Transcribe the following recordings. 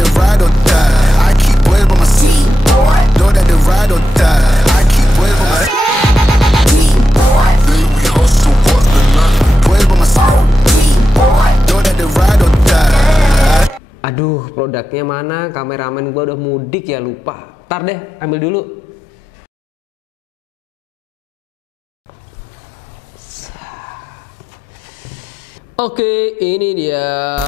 the ride or die. I keep well by my seat, boy. Know that the ride or die. I keep well by my seat, boy. Then we hustle, what the night. Well by my seat, boy. Know that the ride or die. Aduh, produknya mana? Kameramen gua udah mudik ya, lupa. Ntar deh, ambil dulu. Oke, ini dia.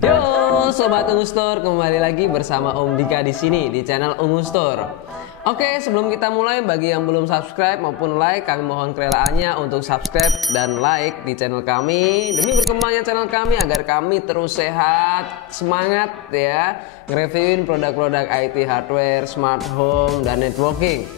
Yo, sobat Ungu Store, kembali lagi bersama Om Dika di sini di channel Ungu Store. Oke, sebelum kita mulai, bagi yang belum subscribe maupun like, kami mohon kerelaannya untuk subscribe dan like di channel kami demi berkembangnya channel kami agar kami terus sehat, semangat ya, nge-reviewin produk-produk IT hardware, smart home, dan networking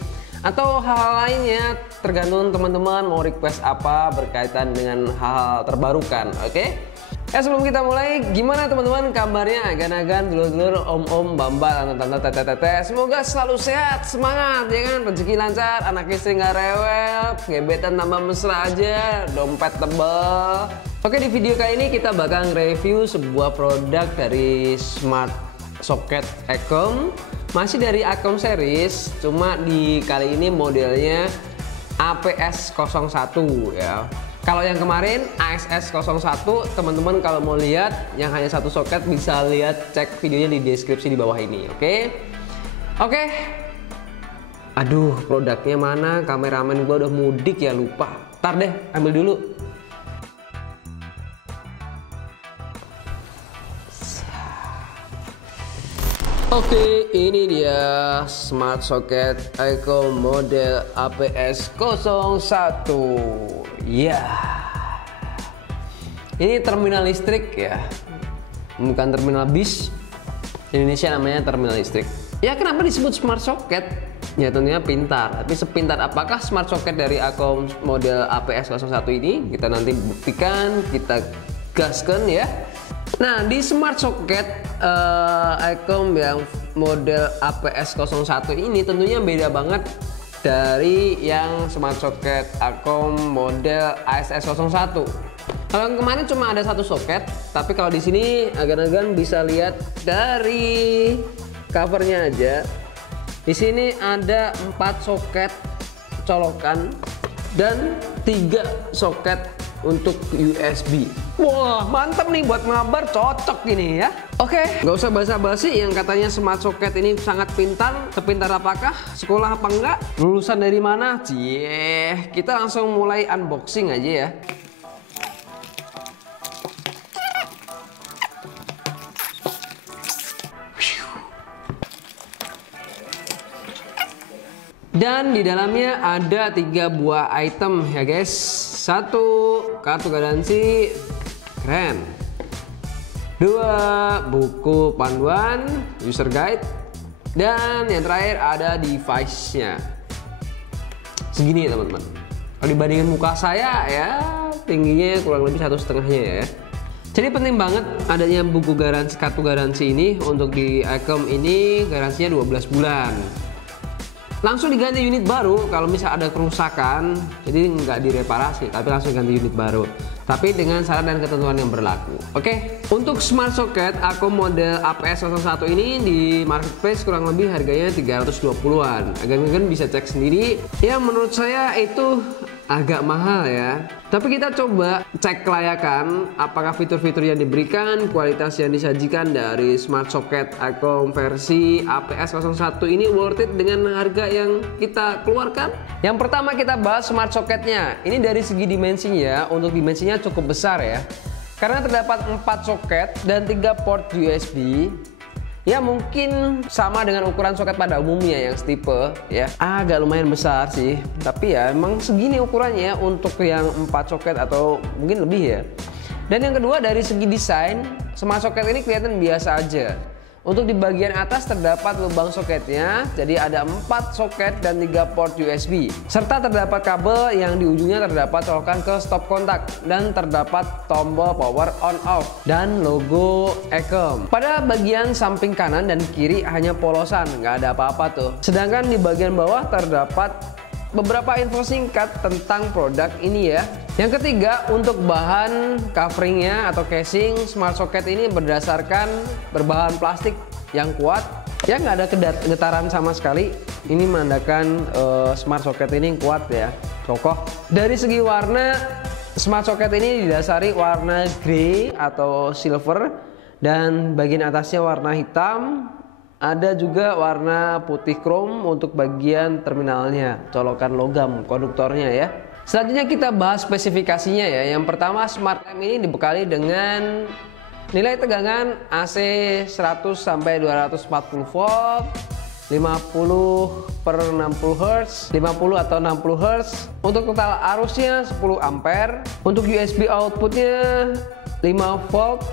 atau hal-hal lainnya, tergantung teman-teman mau request apa berkaitan dengan hal-hal terbarukan. Oke? Ya, sebelum kita mulai, gimana teman-teman kabarnya? Agan-agan, dulur-dulur, om-om, bamba, tante-tante, tete-tete, semoga selalu sehat, semangat ya kan, rezeki lancar, anak istri nggak rewel, gebetan tambah mesra aja, dompet tebel. Oke, di video kali ini kita bakal review sebuah produk dari Smart Socket Ecom, masih dari Ecom series, cuma di kali ini modelnya APS01 ya. Kalau yang kemarin AXS01, teman-teman kalau mau lihat yang hanya satu soket bisa lihat, cek videonya di deskripsi di bawah ini. Oke. Aduh, produknya mana? Kameramen gua udah mudik ya, lupa. Ntar deh, ambil dulu. Oke, ini dia Smart Socket Ecom model APS01. Ya, ini terminal listrik ya, bukan terminal bis. Indonesia namanya terminal listrik. Ya, kenapa disebut Smart Socket? Ya tentunya pintar. Tapi sepintar apakah Smart Socket dari Ecom model APS01 ini? Kita nanti buktikan, kita gaskan ya. Nah, di Smart Socket Ecom yang model APS01 ini tentunya beda banget dari yang Smart Socket Ecom model AXS01. Kalau yang kemarin cuma ada satu soket, tapi kalau di sini agan-agan bisa lihat dari covernya aja. Di sini ada 4 soket colokan dan 3 soket untuk USB. Wah, mantap nih buat mabar, cocok ini ya. Oke, nggak usah basa-basi, yang katanya Smart Socket ini sangat pintar. Sepintar apakah? Sekolah apa enggak? Lulusan dari mana? Cie, kita langsung mulai unboxing aja ya. Dan di dalamnya ada 3 buah item ya guys. 1, kartu garansi, keren. 2, buku panduan, user guide. Dan yang terakhir ada device-nya. Segini ya teman-teman. Kalau dibandingin muka saya ya tingginya kurang lebih 1,5-nya ya. Jadi penting banget adanya buku garansi, kartu garansi ini. Untuk di Ecom ini garansinya 12 bulan. Langsung diganti unit baru kalau misal ada kerusakan, jadi nggak direparasi tapi langsung ganti unit baru, tapi dengan syarat dan ketentuan yang berlaku. Oke, untuk Smart Socket Ecom model APS01 ini di marketplace kurang lebih harganya 320-an. Agan-agan bisa cek sendiri ya, menurut saya itu agak mahal ya, tapi kita coba cek kelayakan apakah fitur-fitur yang diberikan, kualitas yang disajikan dari Smart Socket Ecom versi APS01 ini worth it dengan harga yang kita keluarkan. Yang pertama kita bahas Smart Socketnya. Ini dari segi dimensinya, untuk dimensinya cukup besar ya, karena terdapat 4 soket dan 3 port USB. Ya mungkin sama dengan ukuran soket pada umumnya yang setipe ya, agak lumayan besar sih, tapi ya emang segini ukurannya untuk yang 4 soket atau mungkin lebih ya. Dan yang kedua dari segi desain, Smart Socket ini kelihatan biasa aja. Untuk di bagian atas terdapat lubang soketnya, jadi ada 4 soket dan 3 port USB. Serta terdapat kabel yang di ujungnya terdapat colokan ke stop kontak dan terdapat tombol power on off dan logo Ecom. Pada bagian samping kanan dan kiri hanya polosan, nggak ada apa-apa tuh. Sedangkan di bagian bawah terdapat beberapa info singkat tentang produk ini ya. Yang ketiga, untuk bahan coveringnya atau casing smart socket ini berbahan plastik yang kuat, ya nggak ada getaran sama sekali. Ini menandakan smart socket ini kuat ya, kokoh. Dari segi warna, smart socket ini didasari warna grey atau silver dan bagian atasnya warna hitam. Ada juga warna putih chrome untuk bagian terminalnya, colokan logam konduktornya ya. Selanjutnya kita bahas spesifikasinya ya. Yang pertama, smart lamp ini dibekali dengan nilai tegangan AC 100 sampai 240 volt, 50/60 Hz, 50 atau 60 Hz. Untuk total arusnya 10 ampere. Untuk USB outputnya 5 volt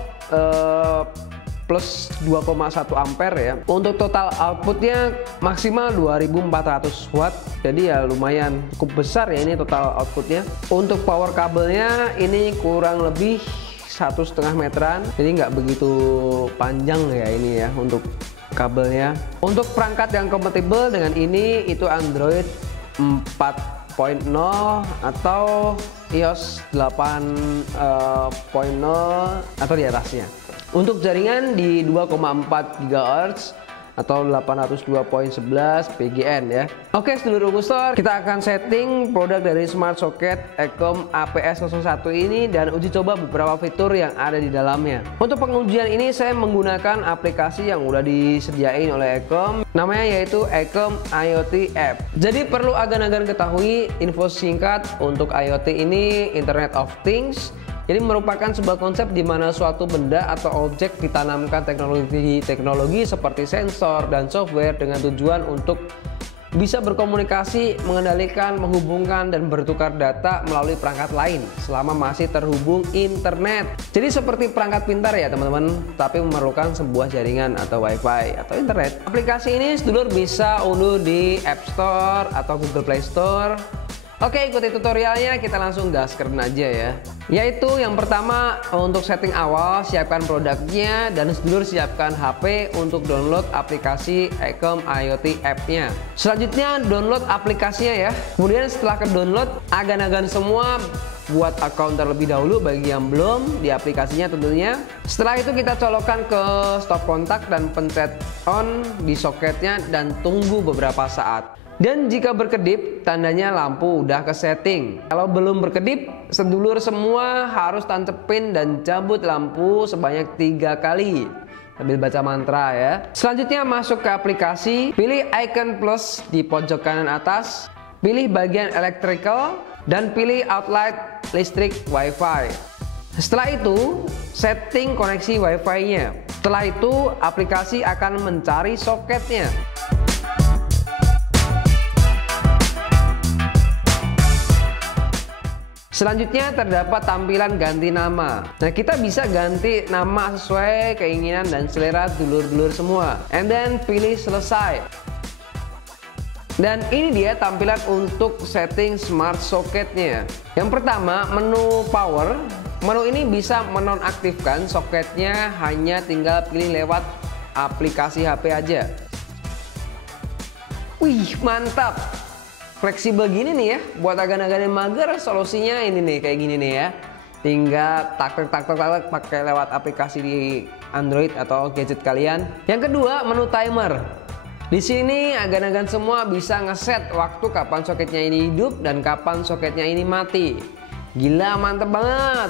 plus 2,1 ampere ya. Untuk total outputnya maksimal 2400 watt, jadi ya lumayan cukup besar ya ini total outputnya. Untuk power kabelnya ini kurang lebih 1,5 meteran, jadi nggak begitu panjang ya ini ya untuk kabelnya. Untuk perangkat yang kompatibel dengan ini itu Android 4.0 atau iOS 8.0 atau di atasnya. Untuk jaringan di 2,4 GHz atau 802.11 PGN ya. Oke sedulur Gustor, kita akan setting produk dari Smart Socket Ecom APS01 ini dan uji coba beberapa fitur yang ada di dalamnya. Untuk pengujian ini saya menggunakan aplikasi yang udah disediain oleh Ecom, namanya yaitu Ecom IoT App. Jadi perlu agan-agan ketahui info singkat untuk IoT ini Internet of Things. Jadi merupakan sebuah konsep di mana suatu benda atau objek ditanamkan teknologi seperti sensor dan software dengan tujuan untuk bisa berkomunikasi, mengendalikan, menghubungkan, dan bertukar data melalui perangkat lain selama masih terhubung internet. Jadi seperti perangkat pintar ya teman-teman, tapi memerlukan sebuah jaringan atau wifi atau internet. Aplikasi ini sedulur bisa unduh di App Store atau Google Play Store. Oke, ikuti tutorialnya, kita langsung gaskerin aja ya. Yaitu yang pertama, untuk setting awal siapkan produknya dan sedulur siapkan HP untuk download aplikasi Ecom IoT App-nya. Selanjutnya download aplikasinya ya. Kemudian setelah ke download, agan-agan semua buat account terlebih dahulu bagi yang belum di aplikasinya tentunya. Setelah itu kita colokkan ke stop kontak dan pencet on di soketnya dan tunggu beberapa saat. Dan jika berkedip, tandanya lampu udah ke setting. Kalau belum berkedip, sedulur semua harus tancepin dan cabut lampu sebanyak 3 kali sambil baca mantra ya. Selanjutnya masuk ke aplikasi, pilih icon plus di pojok kanan atas, pilih bagian electrical, dan pilih outlet listrik wifi. Setelah itu, setting koneksi wifi-nya. Setelah itu, aplikasi akan mencari soketnya. Selanjutnya terdapat tampilan ganti nama. Nah, kita bisa ganti nama sesuai keinginan dan selera dulur-dulur semua. And then pilih selesai. Dan ini dia tampilan untuk setting smart socketnya. Yang pertama, menu power. Menu ini bisa menonaktifkan soketnya, hanya tinggal pilih lewat aplikasi HP aja. Wih, mantap! Fleksibel gini nih ya, buat agan-agan yang mager solusinya ini nih, kayak gini nih ya. Tinggal tak pakai lewat aplikasi di Android atau gadget kalian. Yang kedua, menu timer. Di sini agan-agan semua bisa ngeset waktu kapan soketnya ini hidup dan kapan soketnya ini mati. Gila, mantep banget.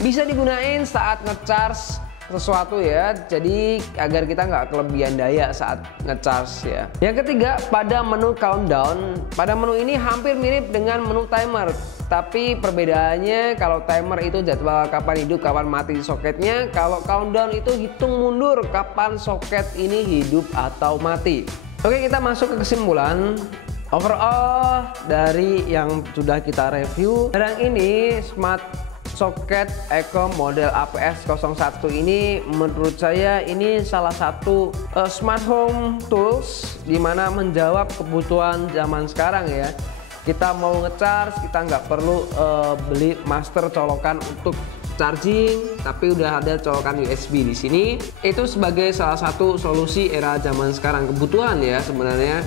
Bisa digunain saat ngecharge sesuatu ya, jadi agar kita nggak kelebihan daya saat ngecharge ya. Yang ketiga, pada menu countdown. Pada menu ini hampir mirip dengan menu timer, tapi perbedaannya kalau timer itu jadwal kapan hidup kapan mati soketnya, kalau countdown itu hitung mundur kapan soket ini hidup atau mati. Oke, kita masuk ke kesimpulan. Overall dari yang sudah kita review, barang ini Smart soket Ecom model APS01 ini menurut saya ini salah satu smart home tools dimana menjawab kebutuhan zaman sekarang ya. Kita mau ngecharge, kita nggak perlu beli master colokan untuk charging, tapi udah ada colokan USB di sini. Itu sebagai salah satu solusi era zaman sekarang, kebutuhan ya sebenarnya.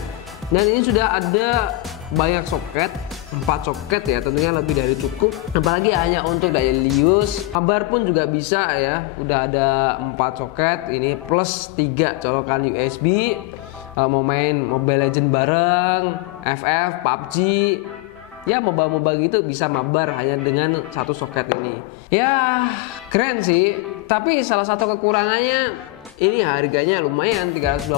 Dan ini sudah ada banyak soket, 4 soket ya, tentunya lebih dari cukup. Apalagi hanya untuk daily use. Kabar pun juga bisa ya, udah ada 4 soket ini plus 3 colokan USB. Mau main Mobile Legend bareng, FF, PUBG, ya MOBA gitu bisa mabar hanya dengan satu soket ini. Ya keren sih, tapi salah satu kekurangannya ini harganya lumayan 320.000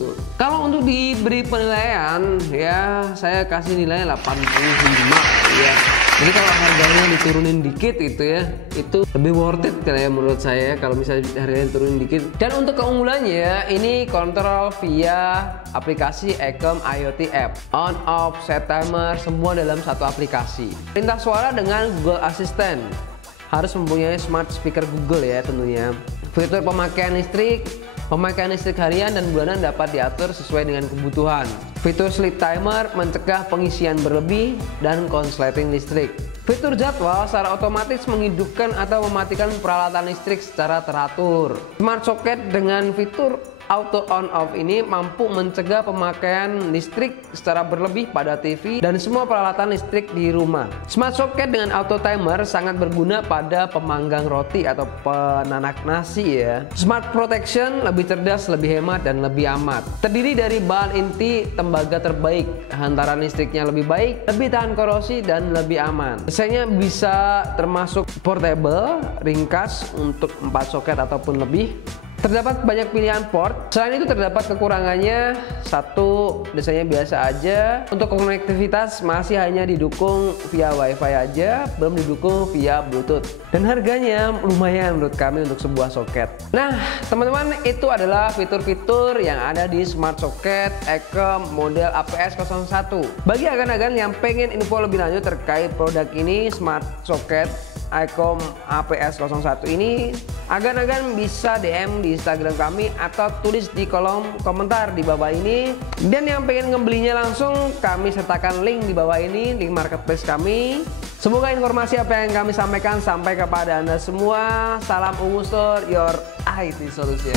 tuh. Kalau untuk diberi penilaian ya saya kasih nilai 85 ya. Jadi kalau harganya diturunin dikit gitu ya, itu lebih worth it kali ya menurut saya kalau misalnya harganya diturunin dikit. Dan untuk keunggulannya ini kontrol via aplikasi Ecom IoT App, on off, set timer, semua dalam satu aplikasi. Perintah suara dengan Google Assistant, harus mempunyai smart speaker Google ya tentunya. Fitur pemakaian listrik harian dan bulanan dapat diatur sesuai dengan kebutuhan. Fitur sleep timer mencegah pengisian berlebih dan konsleting listrik. Fitur jadwal secara otomatis menghidupkan atau mematikan peralatan listrik secara teratur. Smart socket dengan fitur auto on off ini mampu mencegah pemakaian listrik secara berlebih pada TV dan semua peralatan listrik di rumah. Smart socket dengan auto timer sangat berguna pada pemanggang roti atau penanak nasi ya. Smart protection lebih cerdas, lebih hemat dan lebih aman. Terdiri dari bahan inti tembaga terbaik, hantaran listriknya lebih baik, lebih tahan korosi dan lebih aman. Desainnya bisa termasuk portable, ringkas untuk 4 soket ataupun lebih. Terdapat banyak pilihan port. Selain itu terdapat kekurangannya, satu, desainnya biasa aja. Untuk konektivitas masih hanya didukung via WiFi aja, belum didukung via Bluetooth. Dan harganya lumayan menurut kami untuk sebuah soket. Nah, teman-teman, itu adalah fitur-fitur yang ada di smart socket Ecom model APS01. Bagi agan-agan yang pengen info lebih lanjut terkait produk ini, smart socket Ecom APS01 ini, agan-agan bisa DM di Instagram kami atau tulis di kolom komentar di bawah ini. Dan yang pengen ngebelinya langsung, kami sertakan link di bawah ini, link marketplace kami. Semoga informasi apa yang kami sampaikan sampai kepada Anda semua. Salam Ungu Store, your IT solution.